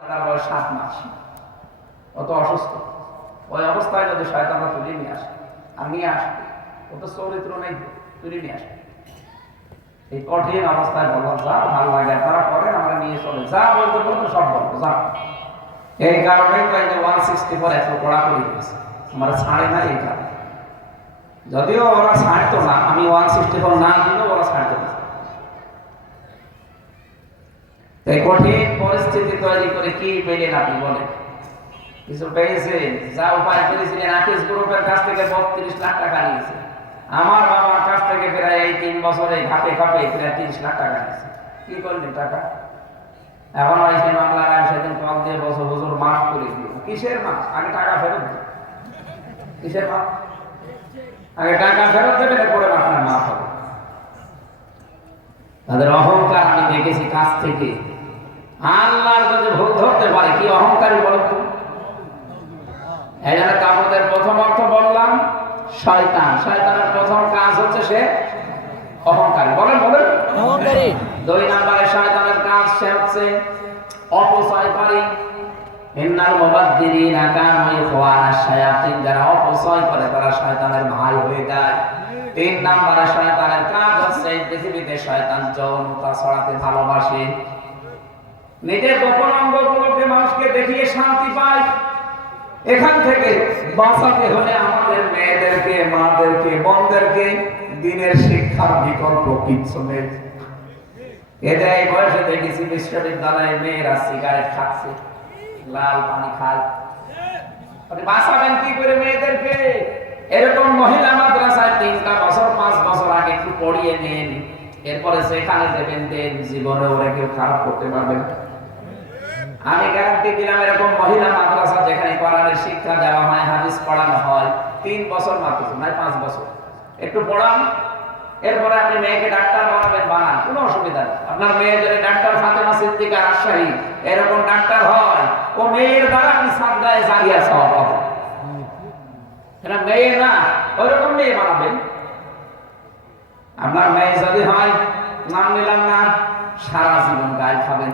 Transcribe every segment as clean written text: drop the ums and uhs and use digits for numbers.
তার বয়স 7 মাস, অত অসুস্থ। ওই অবস্থায় যদি শয়তানরা তুলে নিয়ে আসে আর নিয়ে আসবে, ও তো চরিত্র নেই, তুলে নিয়ে আসবে। এই কঠিন অবস্থায় বললাম যা ভালো লাগে আপনারা করেন, আমরা নিয়ে চলে যা বলতে বলতে সব বলবো যা। এই কারণেই তো এই যে 164 এত কড়া করে দিয়েছে, আমরা ছাড়ে না এই কারণে। যদিও ওরা ছাড়তো না, আমি 164 না দিলেও ওরা ছাড়তো না। এই কঠিন পরিস্থিতি তৈরি করে কি পেলেন আপনি বলেন? কিছু পেয়েছেন? যা উপায় করেছিলেন, আকিস গ্রুপের কাছ থেকে 32 লাখ টাকা নিয়েছে। আমার বাবার কাছ থেকে প্রায় এই 3 বছরে ঘাপে ঘাপে প্রায় 30 লাখ টাকা নিয়েছে। কি করলেন টাকা? এখন ওই মামলার আমি সেদিন কল দিয়ে বছর হুজুর মাফ করে দিল। কিসের মাফ? আগে টাকা ফেরত দিন। কিসের মাফ? আগে টাকা ফেরত দেবেন, পরে আপনার মাফ হবে। তাদের অহংকার আমি দেখেছি কাছ থেকে। আল্লাহর যদি ভুল ধরতে পারে, কি অহংকারী বলো তো। এই জন্য কাপড়ের প্রথম অর্থ বললাম শয়তান। শয়তানের প্রথম কাজ হচ্ছে সে অহংকারী। বলেন বলেন অহংকারী। 2 নম্বরে শয়তানের কাজ সে হচ্ছে অপচয়কারী। ইন্নাল মুবাদদিরিনা কানু ইখওয়ানাশ শায়াতিন, যারা অপচয় করে তারা শয়তানের ভাই হয়ে যায়। 3 নম্বরে শয়তানের কাজ হচ্ছে এই পৃথিবীতে শয়তান যৌনতা ছড়াতে ভালোবাসে। নিজের গোপন অঙ্গগুলোকে মানুষকে দেখিয়ে শান্তি পায়। এখান থেকে বাঁচাতে হলে আমাদের মেয়েদেরকে, মাদেরকে, বোনদেরকে দিনের শিক্ষার বিকল্প কিচ্ছু নেই। এটা এই বয়সে দেখেছি বিশ্ববিদ্যালয়ে মেয়েরা সিগারেট খাচ্ছে, লাল পানি খায়। বাঁচাবেন কি করে মেয়েদেরকে? এরকম মহিলা মাদ্রাসায় 3টা বছর 5 বছর আগে একটু পড়িয়ে নেন, এরপরে সেখানে দেবেন, দেন জীবনে ওরা কেউ খারাপ করতে পারবে না। আমি গ্যারান্টি দিলাম, এরকম মহিলা মাদ্রাসা যেখানে কোরআনের শিক্ষা দেওয়া হয়, হাদিস পড়ানো হয়, 3 বছর মাত্র নয় 5 বছর একটু পড়ান, এরপরে আপনি মেয়েকে ডাক্তার বানাবেন, বানান, কোনো অসুবিধা নেই। আপনার মেয়ে যদি ডাক্তার ফাতেমা সিদ্দিকা রাজশাহী এরকম ডাক্তার হয়, ও মেয়ের দ্বারা আপনি সাদগায়ে জারিয়া সওয়াব পাবেন। এটা মেয়ে না, ওইরকম মেয়ে বানাবেন। আপনার মেয়ে যদি হয়, নাম নিলাম না, সারা জীবন গায়ে খাবেন।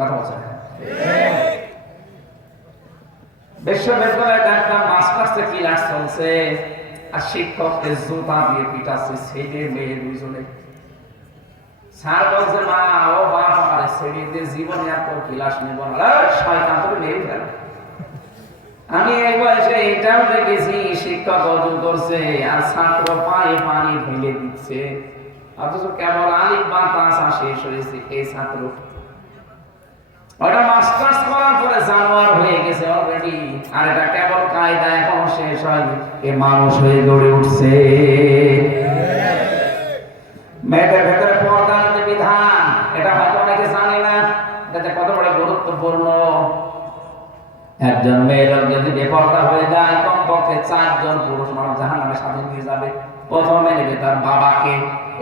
কথা বলছেন? বিশ্ববিদ্যালয়ে একটা মাস্টার্সে ক্লাস চলছে, আর শিক্ষককে জুতা দিয়ে পিটাচ্ছে ছেলে মেয়ে দুজনে। স্যার বলছে মা ও বাপ আমার ছেলে দিয়ে জীবনে আর তোর ক্লাস নেব না, শয়তান তোকে মেরে ফেল। আমি এই বয়সে এটাও দেখেছি, শিক্ষক অজু করছে আর ছাত্র পায়ে পানি ঢেলে দিচ্ছে, অথচ কেবল আলিফ বা তাসা শেষ হয়েছে এই ছাত্র। ওটা মাস্টার্স করার পরে জানোয়ার হয়ে গেছে অলরেডি, আর এটা কেবল কায়দা এখনো শেষ হয়নি, এ মানুষ হয়ে গড়ে উঠছে। মেয়েদের ভেতরে পর্দার যে বিধান, এটা হয়তো অনেকে জানে না, এটাতে কত বড় গুরুত্বপূর্ণ। একজন মেয়ের যদি বেপর্দা হয়ে যায়, কমপক্ষে 4 জন পুরুষ মানুষ জাহান্নামের সাথে নিয়ে যাবে। প্রথমে নেবে তার বাবাকে,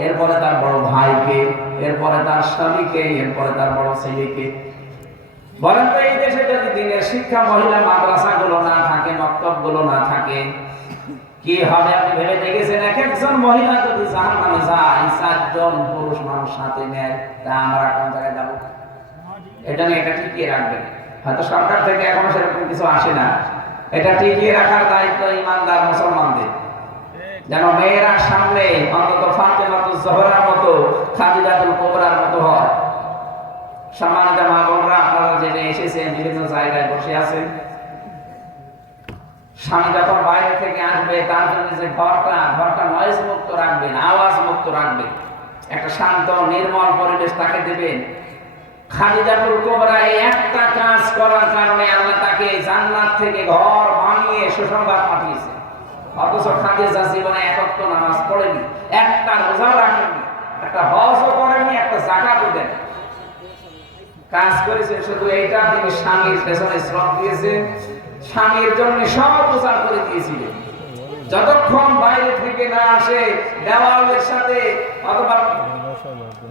এরপরে তার বড় ভাইকে, এরপরে তার স্বামীকে, এরপরে তার বড় ছেলেকে। বলেন তো এই দেশে যদি দিনের শিক্ষা, মহিলা মাদ্রাসাগুলো না থাকে, মক্তবগুলো না থাকে, কি হবে আপনি ভেবে দেখেছেন? এক একজন মহিলা যদি জাহান্নামে যায়, 4 জন পুরুষ মানুষ সাথে নেয়, তা আমরা কোন জায়গায় যাবো? এটা নিয়ে এটা টিকিয়ে রাখবেন। হয়তো সরকার থেকে এখনো সেরকম কিছু আসে না, এটা টিকিয়ে রাখার দায়িত্ব ইমানদার মুসলমানদের। যেন মেয়েরা সামনে অন্তত ফাতেমাতুজ জোহরার মতো, খাদিজাতুল কুবরার মতো হয়। সম্মানিত মা বোনরা, আপনারা জেনে এসেছেন, বিভিন্ন জায়গায় বসে আছেন, স্বামী যখন বাইরে থেকে আসবে তার জন্য যে ঘরটা নয়েজ মুক্ত রাখবেন, আওয়াজ মুক্ত রাখবেন, একটা শান্ত নির্মল পরিবেশ তাকে দেবেন। খাদিজাতুল কুবরা এই একটা কাজ করার কারণে আল্লাহ তাকে জান্নাত থেকে ঘর বানিয়ে সুসংবাদ পাঠিয়েছে। অথচ খাদিজা জীবনে একত্ব নামাজ পড়েনি, একটা রোজাও রাখেনি, একটা হজও করেনি, একটা যাকাতও দেননি। কাজ করেছে শুধু এইটা, তিনি স্বামীর পেছনে শ্রম দিয়েছেন, স্বামীর জন্য সব প্রচার করে দিয়েছিলেন। যতক্ষণ বাইরে থেকে না আসে, দেওয়ালের সাথে অথবা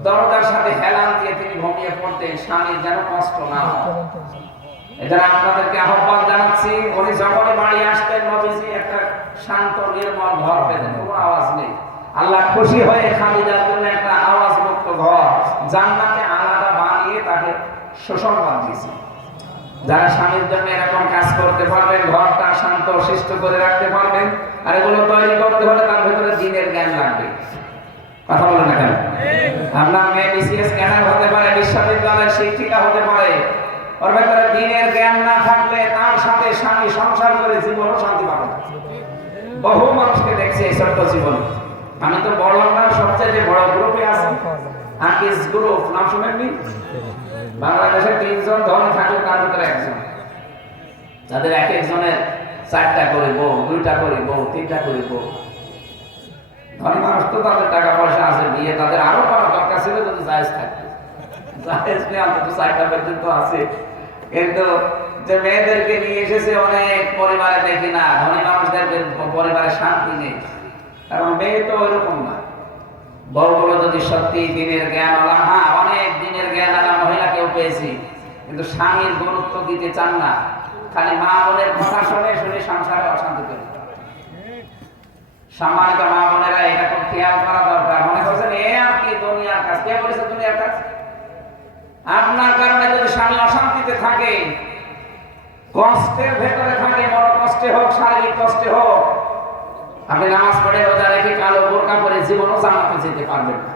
দরজার সাথে হেলান দিয়ে তিনি ঘুমিয়ে পড়তেন, স্বামীর যেন কষ্ট না হয়। এটা আপনাদেরকে আহ্বান জানাচ্ছি, উনি যখনই বাড়ি আসতেন, নবীজি একটা শান্ত নির্মল ঘর পেতেন, কোনো আওয়াজ নেই। আল্লাহ খুশি হয়ে খাদিজার জন্য একটা আওয়াজ মুক্ত ঘর জান্নাতে আলাদা বানিয়ে তাকে সুসংবাদ দিয়েছি। যারা স্বামীর জন্য এরকম কাজ করতে পারবেন, ঘরটা শান্ত শিষ্ট করে রাখতে পারবেন, আর এগুলো তৈরি করতে হলে তার ভেতরে দিনের জ্ঞান লাগবে। কথা বলে না কেন? আপনার মেয়ে বিসিএস ক্যাডার হতে পারে, বিশ্ববিদ্যালয়ের শিক্ষিকা হতে পারে, ওর ভেতরে দিনের জ্ঞান না থাকলে তার সাথে স্বামী সংসার করে জীবনও শান্তি পাবে না। বহু মানুষকে দেখছি এই ছোট্ট জীবনে। আমি তো বড় না, সবচেয়ে বড় গ্রুপে আছি, আকিস গ্রুপ, নাম শুনেননি? বাংলাদেশে 3 জন ধনী থাকে, তার ভিতরে একজন। তাদের এক একজনের 4টা করে বউ, 2টা করে বউ, 3টা করে বউ। ধনী মানুষ তো, তাদের টাকা পয়সা আছে, বিয়ে তাদের আরো করার দরকার ছিল যদি জায়েজ থাকতো। জায়েজ নেই, অন্তত 4টা পর্যন্ত আছে। কিন্তু যে মেয়েদেরকে নিয়ে এসেছে অনেক পরিবারে দেখি না, ধনী মানুষদের পরিবারে শান্তি নেই, কারণ মেয়ে তো ওইরকম না। বউগুলো যদি সত্যি দিনের জ্ঞান আলা, হ্যাঁ অনেক দিনের জ্ঞান আলা মহিলা কেউ পেয়েছি, কিন্তু স্বামীর গুরুত্ব দিতে চান না, খালি মা বোনের কথা শুনে শুনে সংসারে অশান্তি করে। সম্মানিত মা বোনেরা, এটা খুব খেয়াল করা দরকার। মনে করছেন এ আর কি দুনিয়ার কাজ, কে বলেছে দুনিয়ার কাজ? আপনার কারণে যদি স্বামী অশান্তিতে থাকে, কষ্টের ভেতরে থাকে, বড় কষ্টে হোক, শারীরিক কষ্টে হোক, আপনি নামাজ পড়ে রোজা রেখে কালো বোরকা পরে জীবনও জান্নাতে যেতে পারবেন না।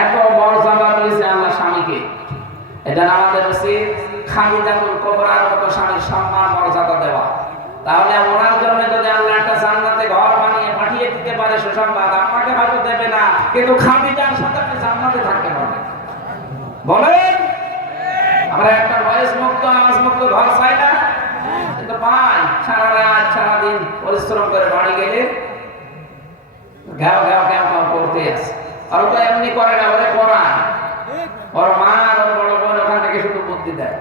এত মর্যাদা দিয়েছে আল্লাহ স্বামীকে। এটা আমাদের উচিত খাদিজাতুল কুবরার মতো স্বামীর সম্মান মর্যাদা দেওয়া। তাহলে ওনার জন্য যদি আল্লাহ একটা জান্নাতে ঘর বানিয়ে পাঠিয়ে দিতে পারে, সুসংবাদ আপনাকে হয়তো দেবে না, কিন্তু খাদিজার সাথে আপনি জান্নাতে থাকতে পারবেন। বলেন, আমরা একটা বয়স মুক্ত, আওয়াজ মুক্ত ঘর চাই না? কিন্তু পাই, সারা রাত সারাদিন পরিশ্রম করে বাড়ি গেলে ঘাও ঘাও ঘাও ঘাও করতে আসে। আর তো এমনি করে না, ওরে পড়ায়, ওর মা আর ওর বড় বোন ওখান থেকে শুধু বুদ্ধি দেয়।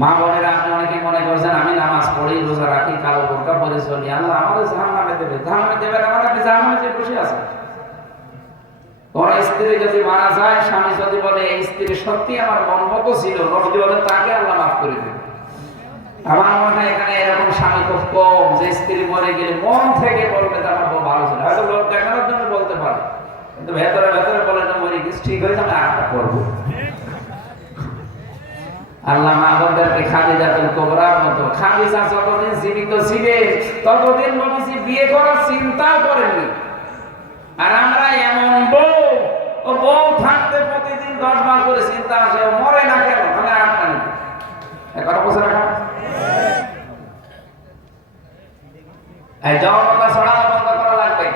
মা বোনেরা, আপনি অনেকে মনে করছেন আমি নামাজ পড়ি, রোজা রাখি, কালো বোরকা পরে চলি, আল্লাহ আমাদের জাহান্নামে দেবে। জাহান্নামে দেবে না মানে আপনি জাহান্নামে যে বসে আছেন। ওর স্ত্রী যদি মারা যায়, স্বামী যদি বলে এই স্ত্রী সত্যি আমার মন মতো ছিল, নবী বলে তাকে আল্লাহ মাফ করে দেবে। আমার মনে হয় এখানে এরকম স্বামী খুব কম, যে স্ত্রী মরে গেলে মন থেকে বলবে যে আমার বউ ভালো ছিল। হয়তো লোক দেখানোর জন্য বলতে পারে, কিন্তু ভেতরে ভেতরে বলে যে মরে গেছে, ঠিক হয়েছে, আমি আরেকটা করবো। আল্লাহ মা বোনদেরকে খাদিজাতুল কুবরার মতো, খাদিজা যতদিন জীবিত ছিলেন ততদিন নবীজি বিয়ে করার চিন্তাও করেননি। আর আমরা এমন বউ, ও বউ থাকতে প্রতিদিন 10 বার করে চিন্তা আসে, ও মরে না কেন, তাহলে আটটা নেই। কথা বলছে না? এই জড়তা ছড়ানো বন্ধ করা লাগবে।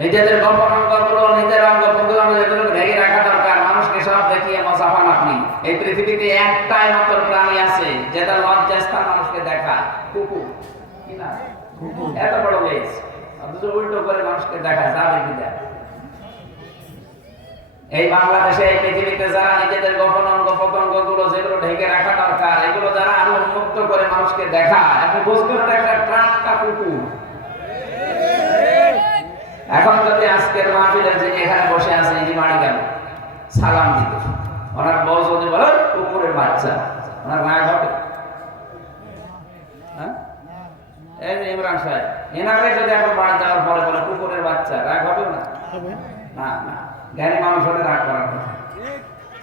নিজেদের গোপনাঙ্গগুলো, নিজের অঙ্গ প্রত্যঙ্গ যেগুলো ঢেকে রাখা দরকার। মানুষকে সব দেখিয়ে মজা পান আপনি। এই পৃথিবীতে একটাই মাত্র প্রাণী আছে যেটা লজ্জাস্থান মানুষকে দেখায়, কুকুর। কি না? এত বড় লেজ, অথচ উল্টো করে মানুষকে দেখায়, যা দেখি দেয়। এই বাংলাদেশে, এই পৃথিবীতে যারা নিজেদের গোপন অঙ্গ প্রত্যঙ্গ গুলো যেগুলো ঢেকে রাখা দরকার, এগুলো যারা আরো উন্মুক্ত করে মানুষকে দেখায়, আপনি বুঝবেন ওটা একটা টাটকা কুকুর। এখন যদি আজকের মাহফিলের যিনি এখানে বসে আছেন, ইনি বাড়ি গেল সালাম দিতে, ওনার বউ যদি বলেন কুকুরের বাচ্চা, ওনার রাগ হবে? হ্যাঁ, এই যে ইমরান সাহেব, এনাকে যদি এখন বাড়ি যাওয়ার পরে বলে কুকুরের বাচ্চা, রাগ হবে না? না না, জ্ঞানী মানুষ হলে রাগ করার কথা।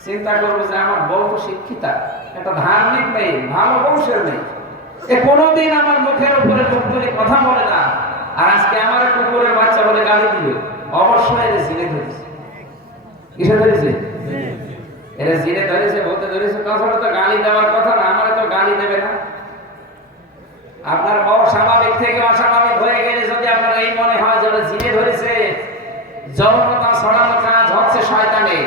চিন্তা করবো যে আমার বউ তো শিক্ষিতা, একটা ধার্মিক নেই, ভালো বংশের নেই, এ কোনোদিন আমার মুখের উপরে মুখ তুলে কথা বলে না, আর আজকে আমার কুকুরের বাচ্চা বলে গালি দিবে। অবশ্যই এর জিনে ধরেছে। কিসে ধরেছে? এর জিনে ধরেছে, বলতে ধরেছে। তাছাড়া তো গালি দেওয়ার কথা না, আমার তো গালি দেবে না। আপনার বউ স্বাভাবিক থেকে অস্বাভাবিক হয়ে গেলে যদি আপনার এই মনে হয় যে জিনে ধরেছে, যৌনতা ছড়ানো কাজ হচ্ছে শয়তানে।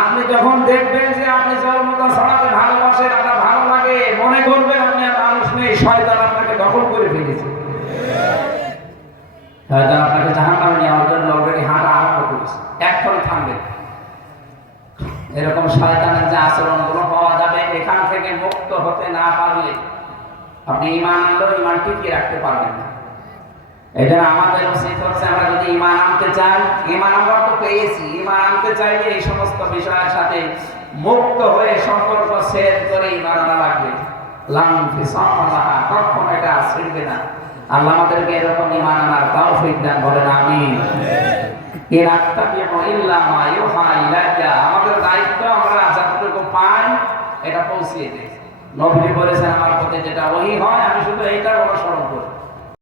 আপনি যখন দেখবেন যে আপনি যৌনতা ছড়াতে ভালোবাসেন, আপনার ভালো লাগে, মনে করবেন আপনি আর মানুষ নেই, শয়তান আপনাকে দখল করে ফেলেছে। শয়তান আপনাকে জাহান্নামে নেওয়ার জন্য অলরেডি হাঁটা আরম্ভ করেছে, এক্ষুনি থামবে। এরকম শয়তানের যে আচরণগুলো পাওয়া যাবে, এখান থেকে মুক্ত হতে না পারলে আপনি ঈমান আনলেও ঈমান টিকিয়ে রাখতে পারবেন না। এই জন্য আমাদের উচিত হচ্ছে, আমরা যদি ঈমান আনতে চাই, ঈমান আমরা তো পেয়েছি, ঈমান আনতে চাইলে এই সমস্ত বিষয়ের সাথে মুক্ত হয়ে সম্পর্ক ছেদ করে ঈমান আনা লাগবে। কখনো এটা ছিড়বে না। আল্লাহ আমাদেরকে এরকম ঈমান আনার তৌফিক দান করেন, আমিন। ইন আত্তাবিউ ইল্লা মা ইউহা ইলাইয়া, আমাদের দায়িত্ব আমরা যতটুকু পাই এটা পৌঁছিয়ে দেই। নবী বলেছেন আমার পথে যেটা ওহী হয় আমি শুধু এইটা